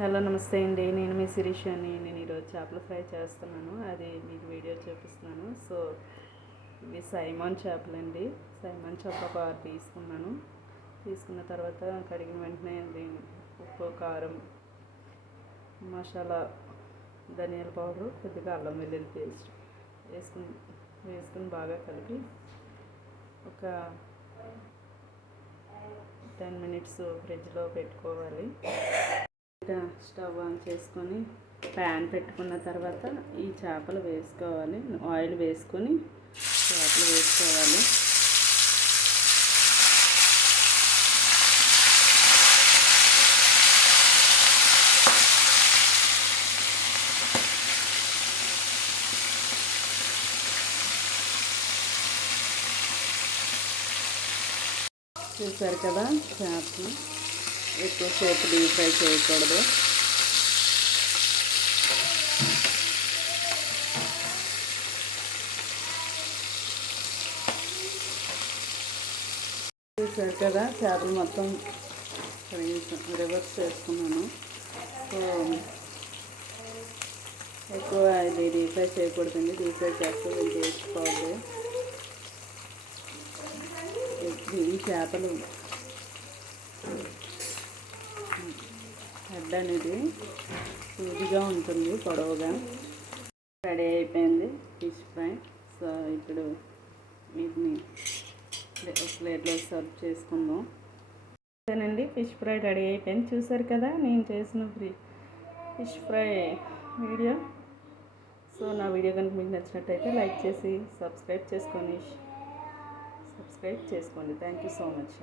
Hello నమస్తే అండి. నేను మీ శిరీషని. నేను ఈరోజు చేపల ఫ్రై చేస్తున్నాను. అది మీకు వీడియో చూపిస్తున్నాను. సో ఇవి సైమాన్ చేపలండి. సైమాన్ చేప ఒక 6 తీసుకున్నాను. తీసుకున్న తర్వాత కడిగిన వెంటనే ఉప్పు, కారం, మసాలా, ధనియాల పౌడర్, కొద్దిగా అల్లం వెల్లుల్లి పేస్ట్ వేసుకుని బాగా కలిపి ఒక 10 మినిట్స్ ఫ్రిడ్జ్లో పెట్టుకోవాలి. స్టవ్ ఆన్ చేసుకొని ప్యాన్ పెట్టుకున్న తర్వాత ఈ చేపలు వేసుకోవాలి. ఆయిల్ వేసుకొని చేపలు వేసుకోవాలి. చూసారు కదా, చేపలు ఎక్కువసేపు డీప్ ఫ్రై చేయకూడదు. చూసారు కదా, చేపలు మొత్తం రివర్స్ చేసుకున్నాను. సో ఎక్కువ ఇది డీప్ ఫ్రై చేయకూడదండి. డీప్ ఫ్రై చేస్తే ఇది వేసుకోవాలి. ఈ చేపలు హెడ్ అనేది సూదిగా ఉంటుంది, పొడవుగా. రెడీ అయిపోయింది ఫిష్ ఫ్రై. సో ఇప్పుడు వీటిని ప్లేట్లో సర్వ్ చేసుకుందాం. అంతేనండి, ఫిష్ ఫ్రై రెడీ అయిపోయింది. చూసారు కదా నేను చేసిన ఫిష్ ఫ్రై వీడియో. సో నా వీడియో కనుక మీకు నచ్చినట్టయితే లైక్ చేసి సబ్స్క్రైబ్ చేసుకోండి. Thank you so much.